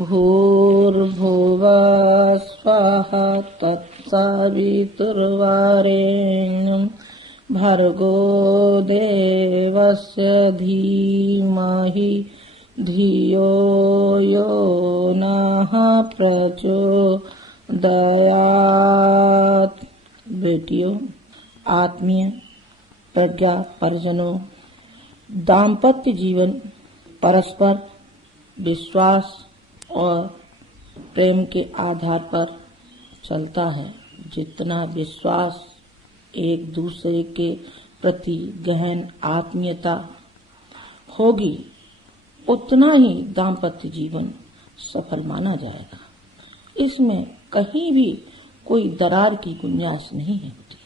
भूर्भुवः स्वः तत्सवितुर्वरेण्यं भर्गो देवस्य धीमहि धियो यो नः प्रचोदयात्। बेटियों, आत्मीय प्रज्ञा परिजनों, दाम्पत्य जीवन परस्पर विश्वास और प्रेम के आधार पर चलता है। जितना विश्वास, एक दूसरे के प्रति गहन आत्मीयता होगी, उतना ही दाम्पत्य जीवन सफल माना जाएगा। इसमें कहीं भी कोई दरार की गुंजाइश नहीं होती।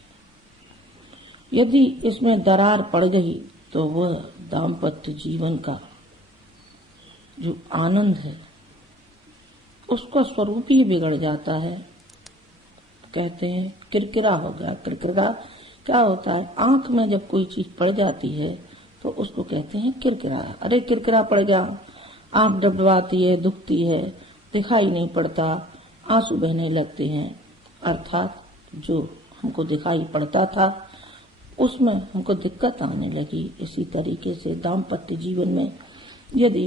यदि इसमें दरार पड़ गई तो वह दाम्पत्य जीवन का जो आनंद है उसका स्वरूप ही बिगड़ जाता है। कहते हैं किरकिरा हो गया। किरकिरा क्या होता है? आंख में जब कोई चीज पड़ जाती है तो उसको कहते हैं किरकिरा। अरे किरकिरा पड़ गया, आंख डबडबाती है, दुखती है, दिखाई नहीं पड़ता, आंसू बहने लगते हैं। अर्थात जो हमको दिखाई पड़ता था उसमें हमको दिक्कत आने लगी। इसी तरीके से दाम्पत्य जीवन में यदि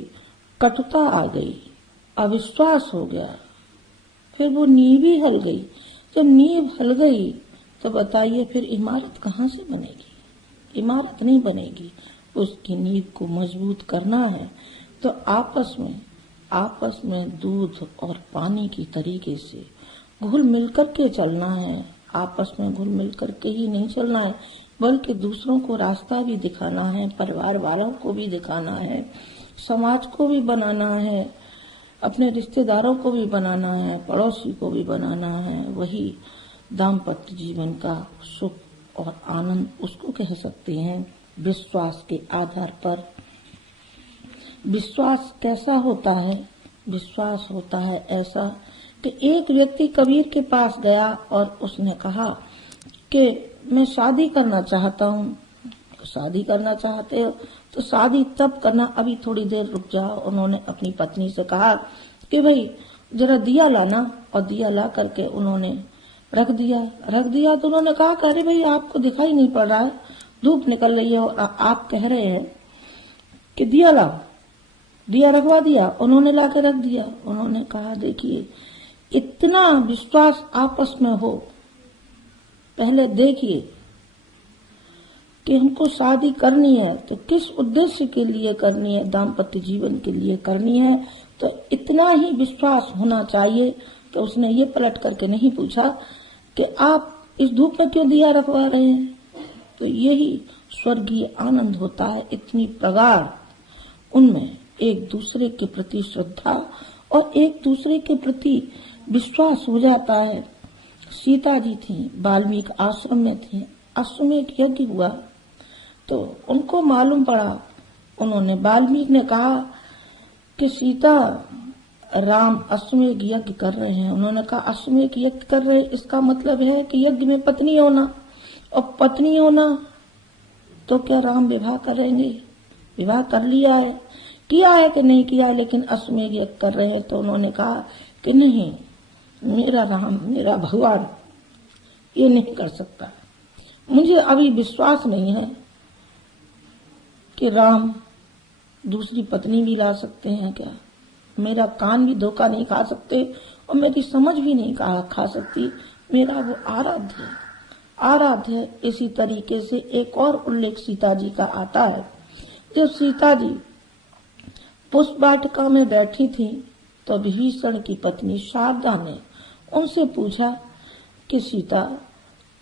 कटुता आ गई, अविश्वास हो गया, फिर वो नींव ही हल गई। जब नींव हल गई तो बताइए फिर इमारत कहाँ से बनेगी? इमारत नहीं बनेगी। उसकी नींव को मजबूत करना है तो आपस में दूध और पानी की तरीके से घुल मिलकर के चलना है। आपस में घुल मिलकर के ही नहीं चलना है, बल्कि दूसरों को रास्ता भी दिखाना है, परिवार वालों को भी दिखाना है, समाज को भी बनाना है, अपने रिश्तेदारों को भी बनाना है, पड़ोसी को भी बनाना है। वही दाम्पत्य जीवन का सुख और आनंद उसको कह सकते हैं। विश्वास के आधार पर। विश्वास कैसा होता है? विश्वास होता है ऐसा कि एक व्यक्ति कबीर के पास गया और उसने कहा कि मैं शादी करना चाहता हूँ। शादी करना चाहते हो तो शादी तब करना, अभी थोड़ी देर रुक जाओ। उन्होंने अपनी पत्नी से कहा कि भाई जरा दिया लाना, और दिया ला करके उन्होंने रख दिया तो उन्होंने कहा अरे भाई आपको दिखाई नहीं पड़ रहा है, धूप निकल रही है और आप कह रहे हैं कि दिया लाओ। दिया रखवा दिया, उन्होंने ला के रख दिया। उन्होंने कहा देखिए, इतना विश्वास आपस में हो, पहले देखिए कि हमको शादी करनी है तो किस उद्देश्य के लिए करनी है, दाम्पत्य जीवन के लिए करनी है, तो इतना ही विश्वास होना चाहिए कि उसने ये पलट करके नहीं पूछा कि आप इस धूप में क्यों दिया रखवा रहे हैं। तो यही स्वर्गीय आनंद होता है। इतनी प्रगाढ़ उनमें एक दूसरे के प्रति श्रद्धा और एक दूसरे के प्रति विश्वास हो जाता है। सीता जी थी, वाल्मीकि आश्रम में थी, अश्वमेध यज्ञ हुआ तो उनको मालूम पड़ा। उन्होंने, वाल्मीकि ने कहा कि सीता राम अश्वमेध यज्ञ कर रहे हैं। उन्होंने कहा अश्वमेध यज्ञ कर रहे हैं, इसका मतलब है कि यज्ञ में पत्नी होना, और पत्नी होना तो क्या राम विवाह करेंगे? विवाह कर लिया है, किया है कि नहीं किया है, लेकिन अश्वमेध यज्ञ कर रहे हैं। तो उन्होंने कहा कि नहीं, मेरा राम, मेरा भगवान ये नहीं कर सकता। मुझे अभी विश्वास नहीं है कि राम दूसरी पत्नी भी ला सकते हैं क्या। मेरा कान भी धोखा नहीं खा सकते और मेरी समझ भी नहीं खा सकती। मेरा वो आराध्य है। इसी तरीके से एक और उल्लेख सीता जी का आता है। जब सीता जी पुष्प वाटिका में बैठी थी तो विभीषण की पत्नी शारदा ने उनसे पूछा कि सीता,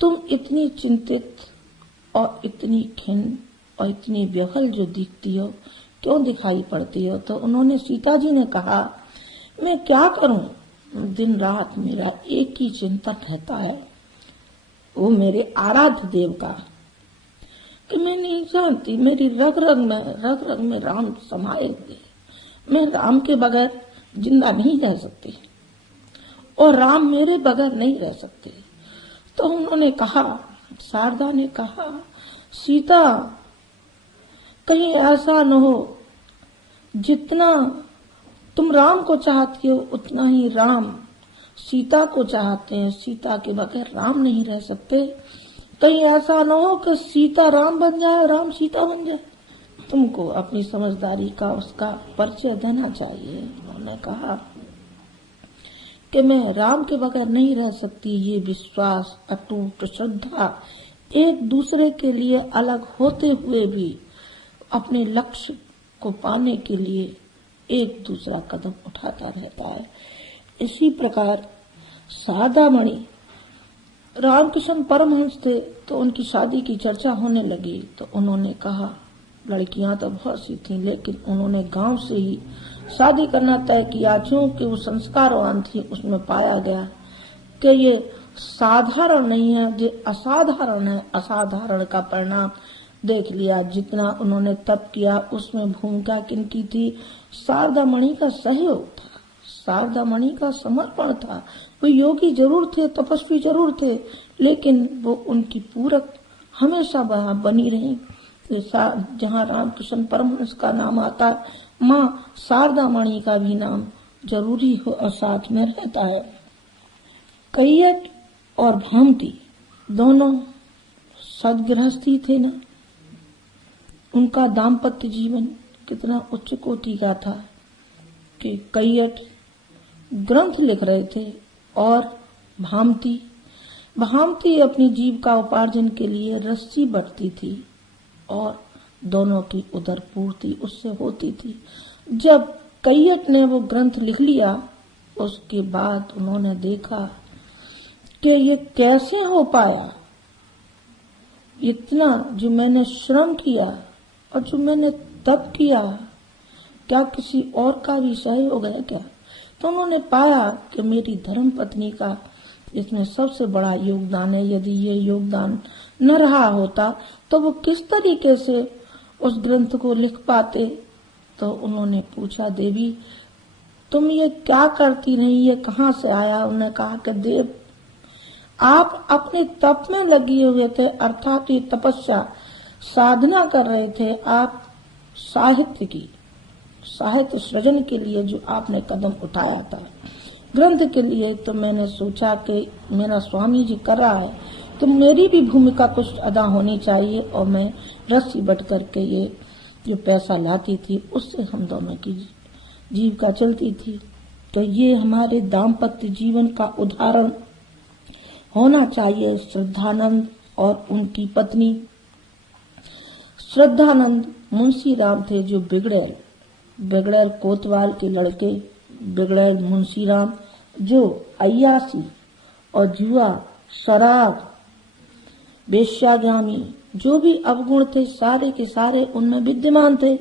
तुम इतनी चिंतित और इतनी खिन्न और इतनी व्यग्र जो दिखती हो, क्यों दिखाई पड़ती हो? तो उन्होंने, सीता जी ने कहा, मैं क्या करूं, दिन रात मेरा एक ही चिंतन रहता है, वो मेरे आराध्य देव का, कि मैं नहीं जानती, मेरी रग रग में राम समाये हुए। मैं राम के बगैर जिंदा नहीं रह सकती और राम मेरे बगैर नहीं रह सकते। तो उन्होंने कहा, शारदा ने कहा, सीता कहीं ऐसा न हो जितना तुम राम को चाहती हो, उतना ही राम सीता को चाहते हैं। सीता के बगैर राम नहीं रह सकते। कहीं ऐसा न हो कि सीता राम बन जाए, राम सीता बन जाए। तुमको अपनी समझदारी का उसका परिचय देना चाहिए। उन्होंने कहा कि मैं राम के बगैर नहीं रह सकती। ये विश्वास, अटूट श्रद्धा, एक दूसरे के लिए अलग होते हुए भी अपने लक्ष्य को पाने के लिए एक दूसरा कदम उठाता रहता है। इसी प्रकार शारदामणि, रामकृष्ण परमहंस थे तो उनकी शादी की चर्चा होने लगी। तो उन्होंने कहा, लड़कियां तो बहुत सी थीं, लेकिन उन्होंने गांव से ही शादी करना तय किया। चूंकि वो संस्कारवान थी, उसमें पाया गया कि ये साधारण नहीं है, ये असाधारण है। असाधारण का परिणाम देख लिया। जितना उन्होंने तप किया उसमें भूमिका किनकी थी? शारदामणि का सहयोग था, शारदामणि का समर्पण था। वो योगी जरूर थे, तपस्वी जरूर थे, लेकिन वो उनकी पूरक हमेशा बनी रही। जहाँ रामकृष्ण परमहंस का नाम आता है, माँ शारदामणि का भी नाम जरूरी हो और साथ में रहता है। कैयट और भामती दोनों सदगृहस्थी थे ना। उनका दाम्पत्य जीवन कितना उच्च कोटि का था कि कैयट ग्रंथ लिख रहे थे और भामती अपनी जीविका उपार्जन के लिए रस्सी बटती थी और दोनों की उदर पूर्ति उससे होती थी। जब कैयट ने वो ग्रंथ लिख लिया, उसके बाद उन्होंने देखा कि ये कैसे हो पाया। इतना जो मैंने श्रम किया और जो मैंने तप किया, क्या किसी और का भी सहयोग है क्या? तो उन्होंने पाया कि मेरी धर्म पत्नी का इसमें सबसे बड़ा योगदान है। यदि ये योगदान न रहा होता तो वो किस तरीके से उस ग्रंथ को लिख पाते। तो उन्होंने पूछा, देवी तुम ये क्या करती रही, ये कहाँ से आया? उन्होंने कहा कि देव, आप अपने तप में लगे हुए थे, अर्थात ये तपस्या साधना कर रहे थे। आप साहित्य सृजन के लिए जो आपने कदम उठाया था ग्रंथ के लिए, तो मैंने सोचा कि मेरा स्वामी जी कर रहा है तो मेरी भी भूमिका कुछ अदा होनी चाहिए। और मैं रस्सी बट करके ये जो पैसा लाती थी उससे हम दोनों की जीविका चलती थी। तो ये हमारे दाम्पत्य जीवन का उदाहरण होना चाहिए। श्रद्धानंद और उनकी पत्नी, श्रद्धानंद मुंशी राम थे जो बिगड़ैल कोतवाल के लड़के, बिगड़ैल मुंशी राम जो अय्यासी और जुआ, शराब, वेश्यागामी जो भी अवगुण थे सारे के सारे उनमें विद्यमान थे।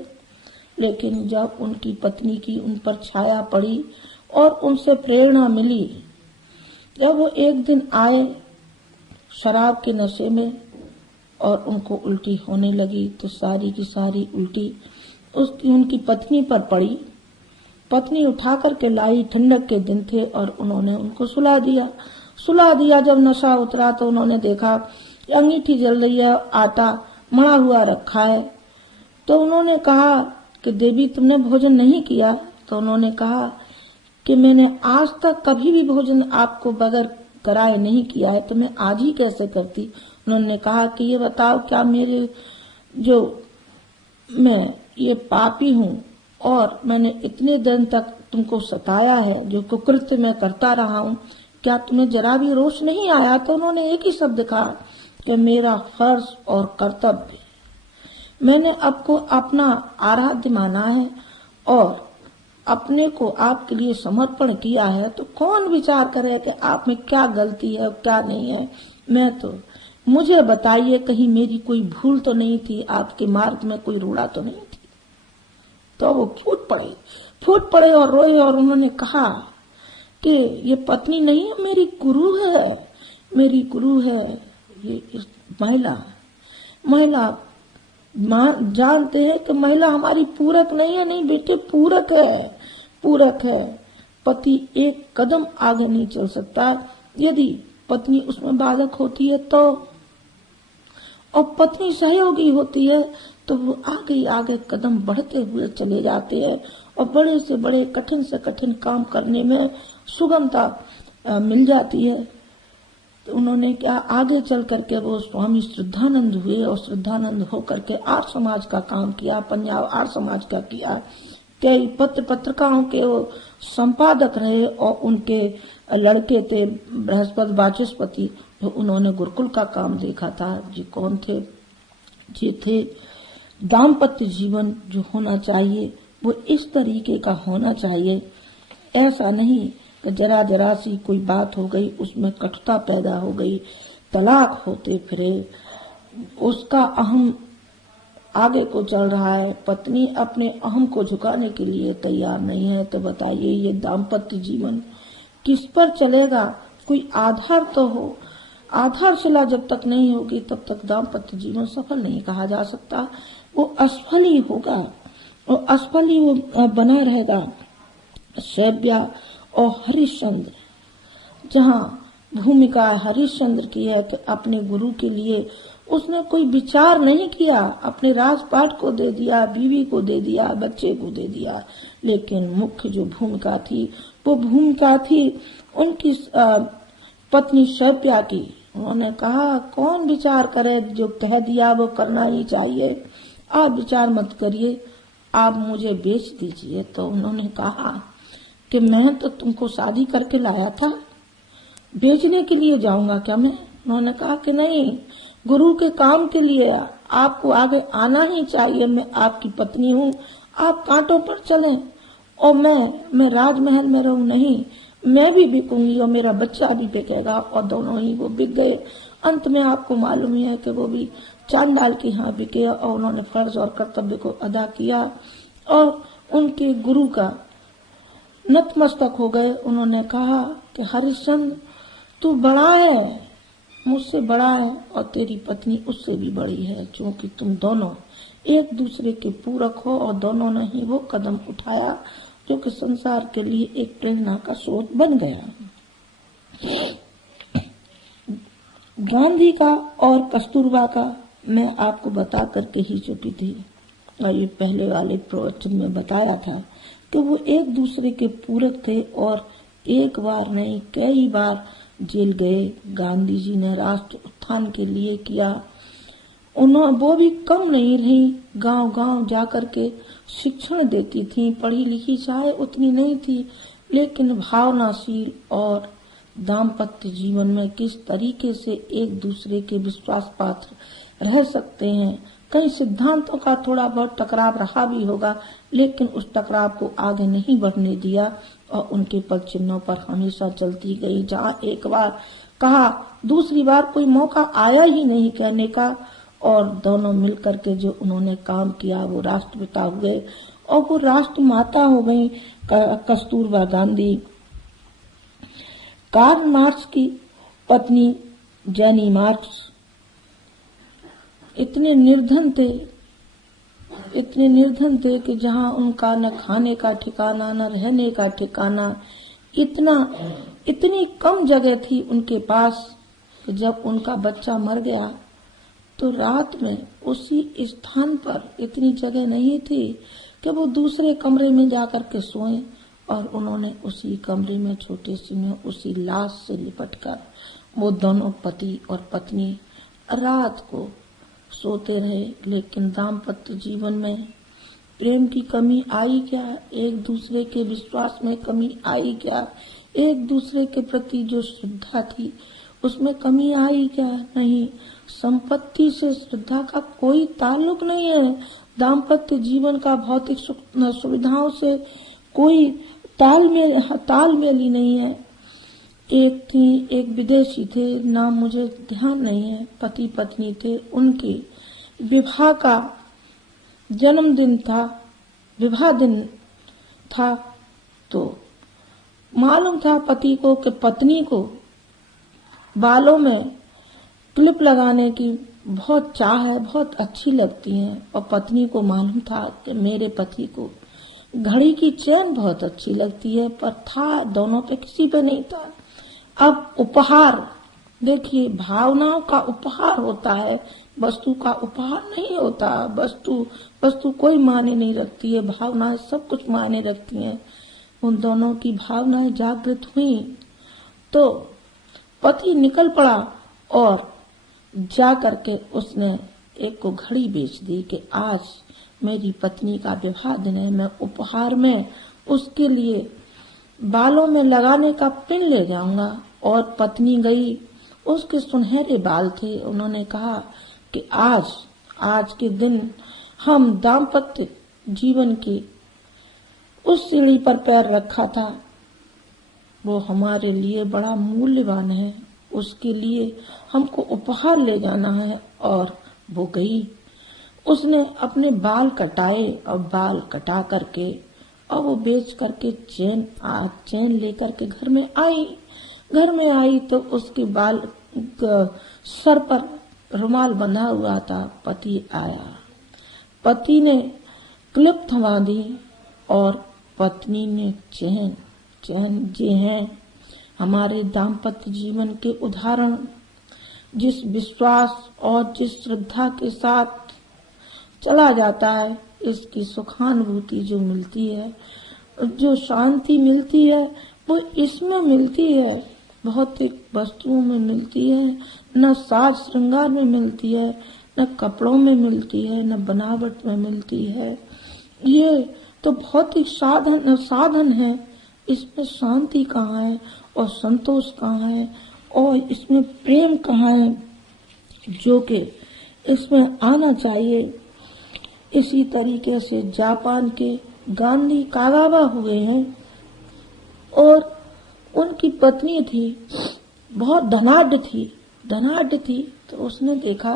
लेकिन जब उनकी पत्नी की उन पर छाया पड़ी और उनसे प्रेरणा मिली, जब वो एक दिन आए शराब के नशे में और उनको उल्टी होने लगी, तो सारी की सारी उल्टी उनकी पत्नी पर पड़ी। पत्नी उठा करके लाई, ठंडक के दिन थे, और उन्होंने उनको सुला दिया। जब नशा उतरा तो उन्होंने देखा अंगीठी जल रही है, आटा मड़ा हुआ रखा है। तो उन्होंने कहा कि देवी तुमने भोजन नहीं किया? तो उन्होंने कहा कि मैंने आज तक कभी भी भोजन आपको बगैर कराए नहीं किया है, तो मैं आज ही कैसे करती? उन्होंने कहा कि ये बताओ, क्या मैं ये पापी हूँ और मैंने इतने दिन तक तुमको सताया है, जो कुकृत्य मैं करता रहा हूँ, क्या तुम्हें जरा भी रोष नहीं आया? तो उन्होंने एक ही शब्द कहा कि मेरा फर्ज और कर्तव्य, मैंने आपको अपना आराध्य माना है और अपने को आपके लिए समर्पण किया है, तो कौन विचार करे कि आप में क्या गलती है क्या नहीं है? मुझे बताइए, कहीं मेरी कोई भूल तो नहीं थी, आपके मार्ग में कोई रूढ़ा तो नहीं थी? तो वो फूट पड़े और रोए और उन्होंने कहा कि ये पत्नी नहीं है, मेरी गुरु है। ये महिला जानते हैं कि महिला हमारी पूरक नहीं है। नहीं बेटे, पूरक है। पति एक कदम आगे नहीं चल सकता यदि पत्नी उसमें बाधक होती है तो, और पत्नी सहयोगी होती है तो वो आगे आगे कदम बढ़ते हुए चले जाते हैं और बड़े से बड़े कठिन से कठिन काम करने में सुगमता मिल जाती है। तो उन्होंने क्या आगे चल करके वो स्वामी श्रद्धानंद हुए और श्रद्धानंद होकर के आर्य समाज का काम किया, पंजाब आर्य समाज का किया। कई पत्रिकाओं के वो संपादक रहे और उनके लड़के थे बृहस्पति वाचस्पति, तो उन्होंने गुरुकुल का काम देखा था। जी कौन थे? जी थे दाम्पत्य जीवन जो होना चाहिए वो इस तरीके का होना चाहिए। ऐसा नहीं कि जरा जरा सी कोई बात हो गई उसमें कटुता पैदा हो गई, तलाक होते फिरे, उसका अहम आगे को चल रहा है, पत्नी अपने अहम को झुकाने के लिए तैयार नहीं है। तो बताइए ये दाम्पत्य जीवन किस पर चलेगा? कोई आधार तो हो। आधारशिला जब तक नहीं होगी तब तक दाम्पत्य जीवन सफल नहीं कहा जा सकता, वो असफल ही होगा और असफल ही वो बना रहेगा। शैव्या और हरिश्चंद्र, जहाँ भूमिका हरिश्चंद्र की है तो अपने गुरु के लिए उसने कोई विचार नहीं किया, अपने राजपाट को दे दिया, बीवी को दे दिया, बच्चे को दे दिया, लेकिन मुख्य जो भूमिका थी वो भूमिका थी उनकी पत्नी शैव्या की। उन्होंने कहा कौन विचार करे, जो कह दिया वो करना ही चाहिए, आप विचार मत करिए, आप मुझे बेच दीजिए। तो उन्होंने कहा कि मैं तो तुमको शादी करके लाया था, बेचने के लिए जाऊंगा क्या मैं? उन्होंने कहा कि नहीं, गुरु के काम के लिए आपको आगे आना ही चाहिए, मैं आपकी पत्नी हूँ, आप कांटों पर चलें और मैं राजमहल में रहूं नहीं, मैं भी बिकूंगी और मेरा बच्चा भी बिकेगा और दोनों ही वो बिक गए। अंत में आपको मालूम ही है कि वो भी चांडाल के यहाँ बिके और उन्होंने फर्ज और कर्तव्य को अदा किया और उनके गुरु का नतमस्तक हो गए। उन्होंने कहा कि हरिश्चंद्र तू बड़ा है, मुझसे बड़ा है और तेरी पत्नी उससे भी बड़ी है, क्योंकि तुम दोनों एक दूसरे के पूरक हो और दोनों ने ही वो कदम उठाया जो कि संसार के लिए एक प्रेरणा का स्रोत बन गया। गांधी का और कस्तूरबा का मैं आपको बता करके ही चुकी थी और ये पहले वाले प्रवचन में बताया था कि वो एक दूसरे के पूरक थे और एक बार नहीं कई बार जेल गए। गांधी जी ने राष्ट्र उत्थान के लिए किया, वो भी कम नहीं रही, गांव गांव जाकर के शिक्षण देती थी, पढ़ी लिखी चाहे उतनी नहीं थी लेकिन भावनाशील और दाम्पत्य जीवन में किस तरीके से एक दूसरे के विश्वास पात्र रह सकते हैं। कई सिद्धांतों का थोड़ा बहुत टकराव रहा भी होगा लेकिन उस टकराव को आगे नहीं बढ़ने दिया और उनके पद चिन्हों पर हमेशा चलती गई। जहाँ एक बार कहा दूसरी बार कोई मौका आया ही नहीं कहने का और दोनों मिलकर के जो उन्होंने काम किया वो राष्ट्रपिता हुए और वो राष्ट्र माता हो गई कस्तूरबा गांधी। कार्ल मार्क्स की पत्नी जेनी मार्क्स इतने निर्धन थे कि जहाँ उनका न खाने का ठिकाना न रहने का ठिकाना, इतनी कम जगह थी उनके पास कि जब उनका बच्चा मर गया तो रात में उसी स्थान पर इतनी जगह नहीं थी कि वो दूसरे कमरे में जाकर के सोएं और उन्होंने उसी कमरे में छोटे से में उसी लाश से लिपटकर वो दोनों पति और पत्नी रात को सोते रहे। लेकिन दाम्पत्य जीवन में प्रेम की कमी आई क्या? एक दूसरे के विश्वास में कमी आई क्या? एक दूसरे के प्रति जो श्रद्धा थी उसमें कमी आई क्या? नहीं। संपत्ति से श्रद्धा का कोई ताल्लुक नहीं है। दाम्पत्य जीवन का भौतिक सुविधाओं से कोई तालमेल ही नहीं है। एक विदेशी थे, नाम मुझे ध्यान नहीं है, पति पत्नी थे, उनके विवाह का जन्मदिन था, विवाह दिन था, तो मालूम था पति को कि पत्नी को बालों में क्लिप लगाने की बहुत चाह है, बहुत अच्छी लगती है और पत्नी को मालूम था कि मेरे पति को घड़ी की चेन बहुत अच्छी लगती है, पर था दोनों पे किसी पे नहीं था। अब उपहार देखिए, भावनाओं का उपहार होता है वस्तु का उपहार नहीं होता। वस्तु कोई मायने नहीं रखती है, भावनाएं सब कुछ मायने रखती हैं। उन दोनों की भावनाएं जागृत हुई तो पति निकल पड़ा और जा करके उसने एक को घड़ी बेच दी कि आज मेरी पत्नी का विवाह दिन है, मैं उपहार में उसके लिए बालों में लगाने का पिन ले जाऊंगा। और पत्नी गई, उसके सुनहरे बाल थे। उन्होंने कहा कि आज के दिन हम दाम्पत्य जीवन की उस सीढ़ी पर पैर रखा था, वो हमारे लिए बड़ा मूल्यवान है, उसके लिए हमको उपहार ले जाना है। और वो गई, उसने अपने बाल कटाए और बाल कटा करके और वो बेच करके चैन लेकर के घर में आई तो उसके बाल सर पर रुमाल बंधा हुआ था। पति आया, पति ने क्लिप थमा दी और पत्नी ने चैन जे हैं हमारे दाम्पत्य जीवन के उदाहरण। जिस विश्वास और जिस श्रद्धा के साथ चला जाता है, इसकी सुखानुभूति जो मिलती है, जो शांति मिलती है, वो इसमें मिलती है। भौतिक वस्तुओं में मिलती है, न साज श्रृंगार में मिलती है, न कपड़ों में मिलती है, न बनावट में मिलती है। ये तो भौतिक साधन है, इसमें शांति कहाँ है और संतोष कहाँ है और इसमें प्रेम कहाँ है, जो कि इसमें आना चाहिए। इसी तरीके से जापान के गांधी कागावा हुए हैं और उनकी पत्नी थी, बहुत धनाढ़ थी। तो उसने देखा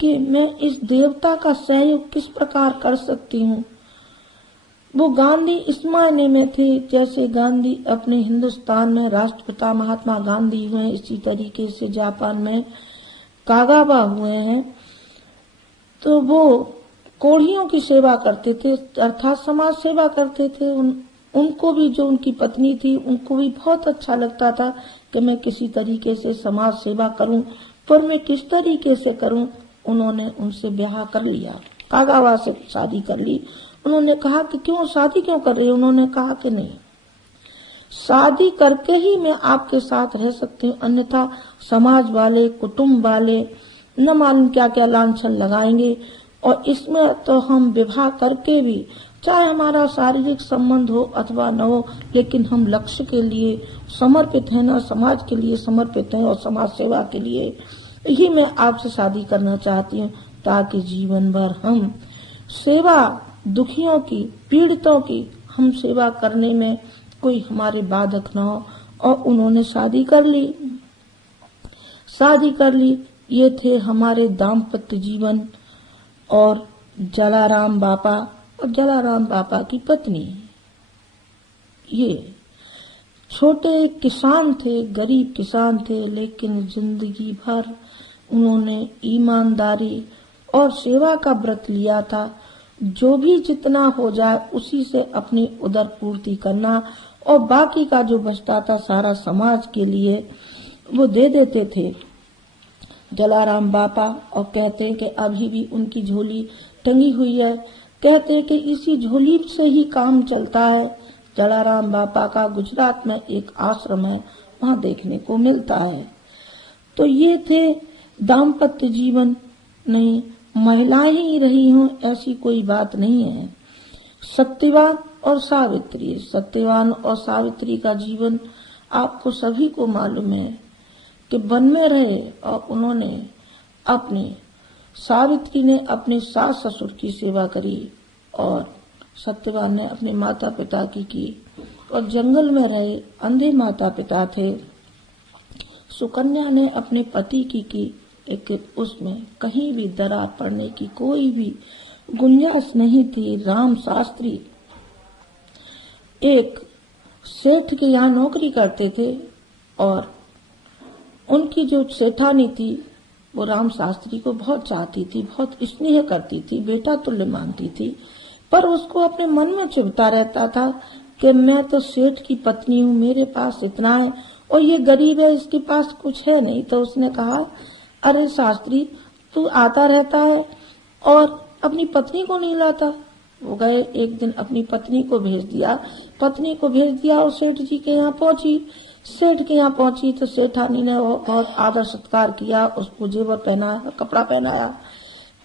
कि मैं इस देवता का सहयोग किस प्रकार कर सकती हूँ। वो गांधी इस मायने में थे जैसे गांधी अपने हिंदुस्तान में राष्ट्रपिता महात्मा गांधी हुए, इसी तरीके से जापान में कागावा हुए हैं। तो वो कोढ़ियों की सेवा करते थे, अर्थात समाज सेवा करते थे। उनको भी, जो उनकी पत्नी थी, उनको भी बहुत अच्छा लगता था कि मैं किसी तरीके से समाज सेवा करूं, पर मैं किस तरीके से करूं। उन्होंने उनसे ब्याह कर लिया, कागावा से शादी कर ली। उन्होंने कहा कि क्यों शादी क्यों कर रही? उन्होंने कहा कि नहीं, शादी करके ही मैं आपके साथ रह सकती हूँ, अन्यथा समाज वाले, कुटुंब वाले न मालूम क्या क्या लांछन लगाएंगे। और इसमें तो हम विवाह करके भी, चाहे हमारा शारीरिक संबंध हो अथवा न हो, लेकिन हम लक्ष्य के लिए समर्पित हैं ना, समाज के लिए समर्पित हैं और समाज सेवा के लिए ही मैं आपसे शादी करना चाहती हूँ, ताकि जीवन भर हम सेवा, दुखियों की, पीड़ितों की हम सेवा करने में कोई हमारे बाधक न हो। और उन्होंने शादी कर ली। ये थे हमारे दाम्पत्य जीवन। और जलाराम बापा और जलाराम बापा की पत्नी, ये छोटे किसान थे, गरीब किसान थे, लेकिन जिंदगी भर उन्होंने ईमानदारी और सेवा का व्रत लिया था। जो भी जितना हो जाए उसी से अपनी उदर पूर्ति करना और बाकी का जो बचता था सारा समाज के लिए वो दे देते थे जलाराम बापा। और कहते कि अभी भी उनकी झोली टंगी हुई है, कहते कि इसी झोली से ही काम चलता है। जलाराम बापा का गुजरात में एक आश्रम है, वहाँ देखने को मिलता है। तो ये थे दाम्पत्य जीवन। नहीं, महिलाएं ही रही हों ऐसी कोई बात नहीं है। सत्यवान और सावित्री का जीवन आपको सभी को मालूम है कि वन में रहे और उन्होंने सावित्री ने अपने सास ससुर की सेवा करी और सत्यवान ने अपने माता पिता की और जंगल में रहे, अंधे माता पिता थे। सुकन्या ने अपने पति की एक उसमें कहीं भी दरार पड़ने की कोई भी गुंजाइश नहीं थी। राम शास्त्री एक सेठ के यहाँ नौकरी करते थे और उनकी जो सेठानी थी वो राम शास्त्री को बहुत चाहती थी, बहुत स्नेह करती थी, बेटा तुल्य मानती थी। पर उसको अपने मन में चुभता रहता था कि मैं तो सेठ की पत्नी हूँ, मेरे पास इतना है और ये गरीब है, इसके पास कुछ है नहीं। तो उसने कहा, अरे शास्त्री, तू आता रहता है और अपनी पत्नी को नहीं लाता। वो गए, एक दिन अपनी पत्नी को भेज दिया और सेठ जी के यहाँ पहुंची। सेठ के यहाँ पहुंची तो सेठानी ने बहुत आदर सत्कार किया, उसको जेवर पहना, कपड़ा पहनाया,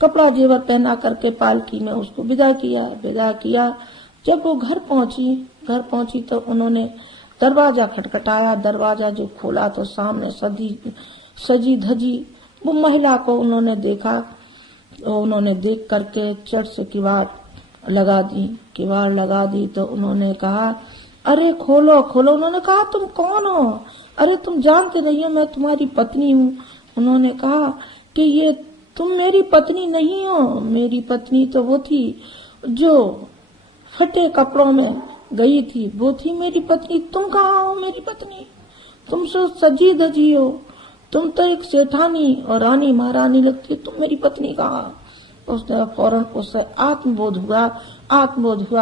कपड़ा जेवर पहना करके पालकी में उसको विदा किया। जब वो घर पहुंची तो उन्होंने दरवाजा खटखटाया। दरवाजा जो खोला तो सामने सजी धजी वो महिला को उन्होंने देखा। तो उन्होंने देख करके चट से किवाड़ लगा दी तो उन्होंने कहा, अरे खोलो। उन्होंने कहा, तुम कौन हो? अरे तुम जानते नहीं हो मैं तुम्हारी पत्नी हूँ। उन्होंने कहा कि ये तुम मेरी पत्नी नहीं हो, मेरी पत्नी तो वो थी जो फटे कपड़ों में गई थी, वो थी मेरी पत्नी। तुम कहाँ हो मेरी पत्नी? तुम तो सजी धजी हो, तुम तो एक सेठानी और रानी महारानी लगती है, तुम मेरी पत्नी कहाँ? उसने फौरन, उससे आत्मबोध हुआ,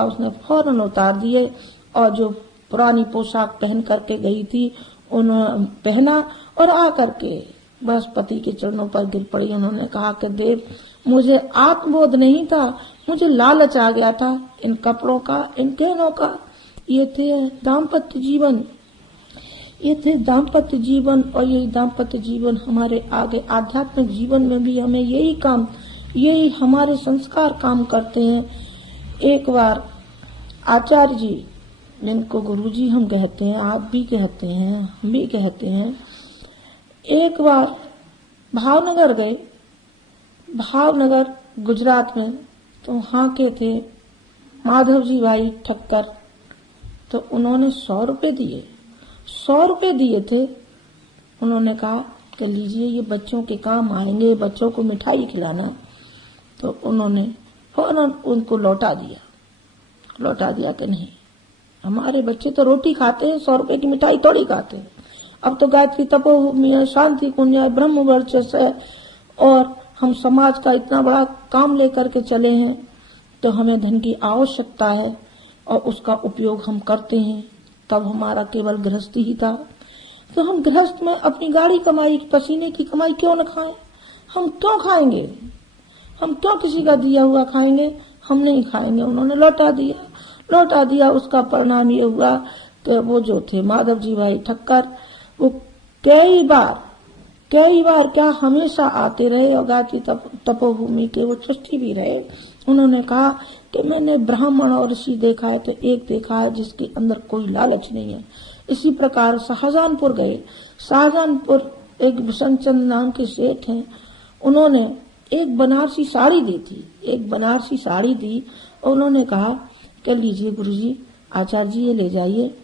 उसने फौरन उतार दिए और जो पुरानी पोशाक पहन करके गई थी उन्होंने पहना और आकर के बस पति के चरणों पर गिर पड़ी। उन्होंने कहा कि देव, मुझे आत्मबोध नहीं था, मुझे लालच आ गया था इन कपड़ों का, इन गहनों का। ये थे दाम्पत्य जीवन और यही दाम्पत्य जीवन हमारे आगे आध्यात्मिक जीवन में भी हमें यही हमारे संस्कार काम करते हैं। एक बार आचार्य जी, जिनको गुरु जी हम कहते हैं, आप भी कहते हैं, हम भी कहते हैं, एक बार भावनगर गए, भावनगर गुजरात में। तो वहाँ के थे माधव जी भाई ठक्कर। तो उन्होंने 100 रुपए दिए थे। उन्होंने कहा कि लीजिए, ये बच्चों के काम आएंगे, बच्चों को मिठाई खिलाना। तो उन्होंने फौरन उनको लौटा दिया कि नहीं, हमारे बच्चे तो रोटी खाते हैं, 100 रुपए की मिठाई थोड़ी खाते हैं। अब तो गायत्री तपोभूमि है, शांति कुंज है, ब्रह्म वर्चस्व है और हम समाज का इतना बड़ा काम लेकर के चले हैं, तो हमें धन की आवश्यकता है और उसका उपयोग हम करते हैं। तब हमारा केवल गृहस्थी ही था, तो हम गृहस्थ में अपनी गाड़ी कमाई, पसीने की कमाई क्यों न खाएं? हम क्यों खाएंगे? हम क्यों किसी का दिया हुआ खाएंगे? हम नहीं खाएंगे। उन्होंने लौटा दिया। उसका परिणाम ये हुआ कि वो जो थे माधव जी भाई ठक्कर, वो कई बार क्या हमेशा आते रहे और गायत्री तपोभूमि के वो ट्रस्टी भी रहे। उन्होंने कहा कि मैंने ब्राह्मण और ऋषि देखा है तो एक देखा है जिसके अंदर कोई लालच नहीं है। इसी प्रकार शाहजहानपुर गए। शाहजहानपुर एक भूषणचंद नाम के सेठ हैं, उन्होंने एक बनारसी साड़ी दी और उन्होंने कहा कि लीजिए गुरुजी, आचार्य जी ये ले जाइए,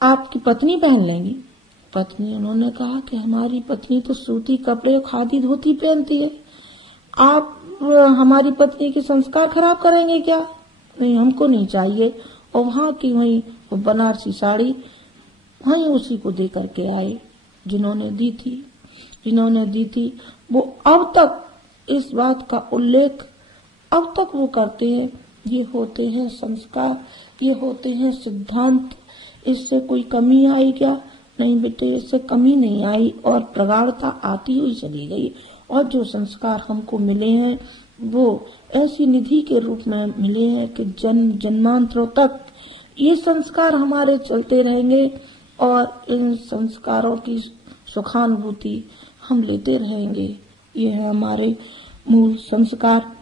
आपकी पत्नी पहन लेंगी। पत्नी, उन्होंने कहा कि हमारी पत्नी तो सूती कपड़े खादी धोती पहनती है, आप हमारी पत्नी के संस्कार खराब करेंगे क्या? नहीं, हमको नहीं चाहिए। और वहाँ की वही वो बनारसी साड़ी वहीं उसी को दे करके आए जिन्होंने दी थी। वो अब तक इस बात का उल्लेख अब तक वो करते हैं। ये होते हैं संस्कार, ये होते हैं सिद्धांत। इससे कोई कमी आई क्या? नहीं बेटे, इससे कमी नहीं आई और प्रगाढ़ता आती हुई चली गई। और जो संस्कार हमको मिले हैं वो ऐसी निधि के रूप में मिले हैं कि जन्मांतरों तक ये संस्कार हमारे चलते रहेंगे और इन संस्कारों की सुखानुभूति हम लेते रहेंगे। ये है हमारे मूल संस्कार।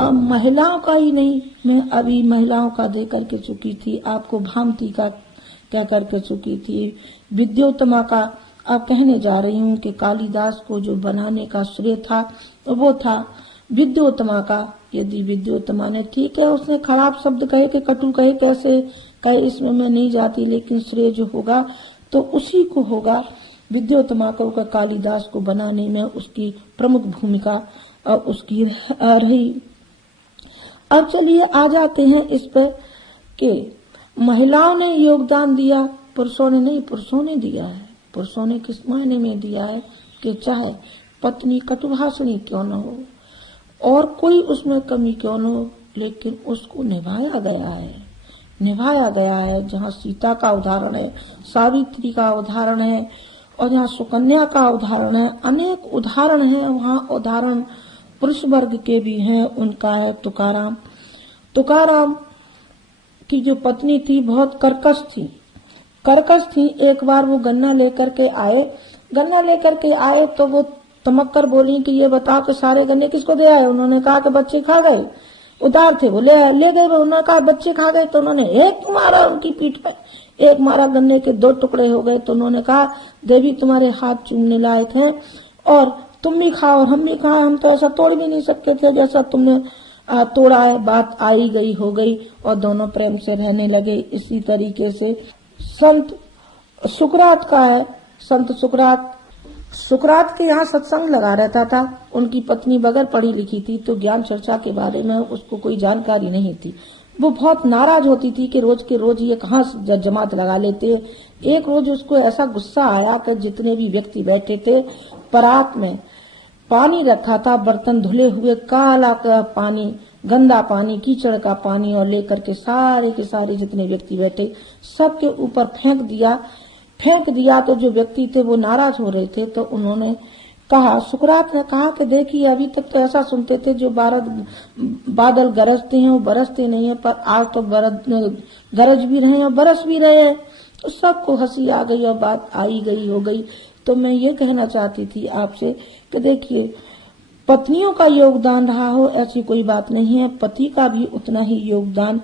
अब महिलाओं का ही नहीं, मैं अभी महिलाओं का दे करके चुकी थी, आपको भामती का कह करके चुकी थी, विद्योत्तमा का अब कहने जा रही हूँ कि कालिदास को जो बनाने का श्रेय था तो वो था विद्योत्तमा का। यदि विद्योत्तमा ने, ठीक है, उसने खराब शब्द कहे कि कटु कहे, कैसे कहे, इसमें मैं नहीं जाती, लेकिन श्रेय जो होगा तो उसी को होगा। विद्योत्तमा को कालिदास को बनाने में उसकी प्रमुख भूमिका उसकी रही। अब चलिए आ जाते हैं इस पर कि महिलाओं ने योगदान दिया, पुरुषों ने नहीं। पुरुषों ने दिया है। पुरुषों ने किस मायने में दिया है कि चाहे पत्नी कटुभाषणी क्यों न हो और कोई उसमें कमी क्यों न हो, लेकिन उसको निभाया गया है। जहाँ सीता का उदाहरण है, सावित्री का उदाहरण है और यहाँ सुकन्या का उदाहरण है, अनेक उदाहरण है वहाँ उदाहरण पुरुष वर्ग के भी हैं। उनका है तुकाराम। तुकाराम की जो पत्नी थी बहुत कर्कश थी। एक बार वो गन्ना लेकर के आए तो वो तमक कर बोली कि ये बताओ कि सारे गन्ने किसको दे आए। उन्होंने कहा कि बच्चे खा गए। उदार थे, वो ले गए। उन्होंने कहा बच्चे खा गए, तो उन्होंने एक मारा उनकी पीठ पे, एक मारा, गन्ने के 2 टुकड़े हो गए। तो उन्होंने कहा देवी तुम्हारे हाथ चूमने लायक हैं और तुम भी खाओ और हम भी खाओ, हम तो ऐसा तोड़ भी नहीं सकते थे जैसा तुमने तोड़ा है। बात आई गई हो गई और दोनों प्रेम से रहने लगे। इसी तरीके से संत सुकरात का है। संत सुकरात के यहाँ सत्संग लगा रहता था। उनकी पत्नी बगैर पढ़ी लिखी थी, तो ज्ञान चर्चा के बारे में उसको कोई जानकारी नहीं थी। वो बहुत नाराज होती थी कि रोज के रोज ये कहाँ जमात लगा लेते। एक रोज उसको ऐसा गुस्सा आया कि जितने भी व्यक्ति बैठे थे, परात में पानी रखा था, बर्तन धुले हुए, काला का पानी, गंदा पानी, कीचड़ का पानी, और लेकर के सारे जितने व्यक्ति बैठे सबके ऊपर फेंक दिया। तो जो व्यक्ति थे वो नाराज हो रहे थे। तो उन्होंने कहा, सुकरात ने कहा कि देखिए अभी तक तो ऐसा सुनते थे जो बादल गरजते हैं वो बरसते नहीं है, पर आज तो गरज भी रहे और बरस भी रहे हैं। तो सबको हंसी आ गई और बात आई गई हो गई। तो मैं ये कहना चाहती थी आपसे कि देखिए पत्नियों का योगदान रहा हो ऐसी कोई बात नहीं है, पति का भी उतना ही योगदान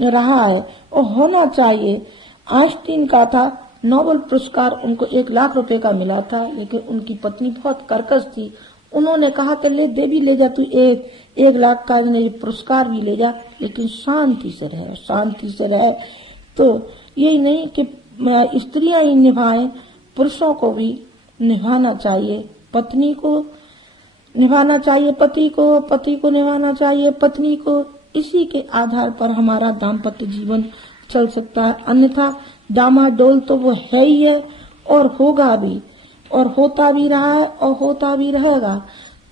रहा है और होना चाहिए। आइंस्टीन का था, नोबेल पुरस्कार उनको 1 लाख रुपए का मिला था, लेकिन उनकी पत्नी बहुत कर्कश थी। उन्होंने कहा कि ले देवी ले जा, तू 1 लाख का पुरस्कार भी ले जा, लेकिन शांति से रहे। तो यही नहीं कि स्त्रियां ही निभाएं, पुरुषों को भी निभाना चाहिए। पत्नी को निभाना चाहिए पति को निभाना चाहिए पत्नी को। इसी के आधार पर हमारा दाम्पत्य जीवन चल सकता है। अन्यथा डामाडोल तो वो है ही है और होगा भी, और होता भी रहा है और होता भी रहेगा।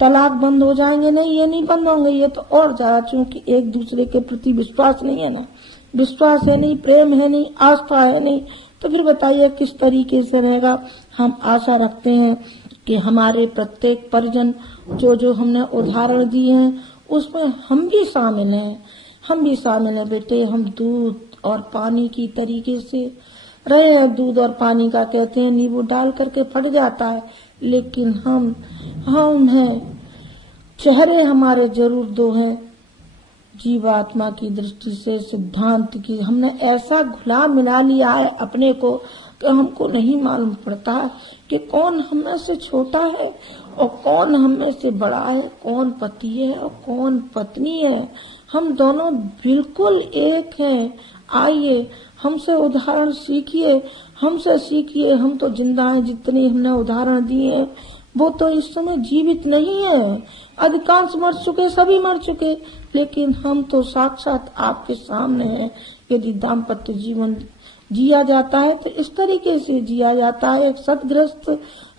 तलाक बंद हो जाएंगे? नहीं, ये नहीं बंद होंगे, ये तो और ज्यादा, क्योंकि एक दूसरे के प्रति विश्वास नहीं है ना। विश्वास है नहीं, प्रेम है नहीं, आस्था है नहीं, तो फिर बताइए किस तरीके से रहेगा। हम आशा रखते हैं कि हमारे प्रत्येक परिजन जो हमने उदाहरण दिए हैं उसमें हम भी शामिल हैं बेटे। हम दूध और पानी की तरीके से रहे हैं। दूध और पानी का कहते हैं नींबू डाल करके फट जाता है, लेकिन हम हैं, चेहरे हमारे जरूर 2 हैं। जीवात्मा की दृष्टि से, सिद्धांत की, हमने ऐसा घुला मिला लिया है अपने को कि हमको नहीं मालूम पड़ता है कि कौन हमें से छोटा है और कौन हमें से बड़ा है, कौन पति है और कौन पत्नी है। हम दोनों बिल्कुल एक हैं। आइए हमसे उदाहरण सीखिए, हम तो जिंदा हैं। जितने हमने उदाहरण दिए हैं वो तो इस समय जीवित नहीं है, अधिकांश मर चुके, सभी मर चुके, लेकिन हम तो साक्षात आपके सामने हैं। यदि दाम्पत्य जीवन जिया जाता है तो इस तरीके से जिया जाता है, एक सतग्रस्त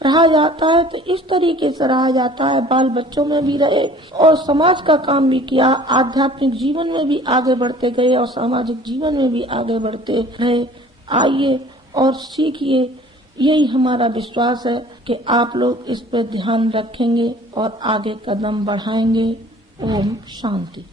रहा जाता है तो इस तरीके से रहा जाता है। बाल बच्चों में भी रहे और समाज का काम भी किया, आध्यात्मिक जीवन में भी आगे बढ़ते गए और सामाजिक जीवन में भी आगे बढ़ते रहे। आइए और सीखिए। यही हमारा विश्वास है कि आप लोग इस पर ध्यान रखेंगे और आगे कदम बढ़ाएंगे। ओम शांति।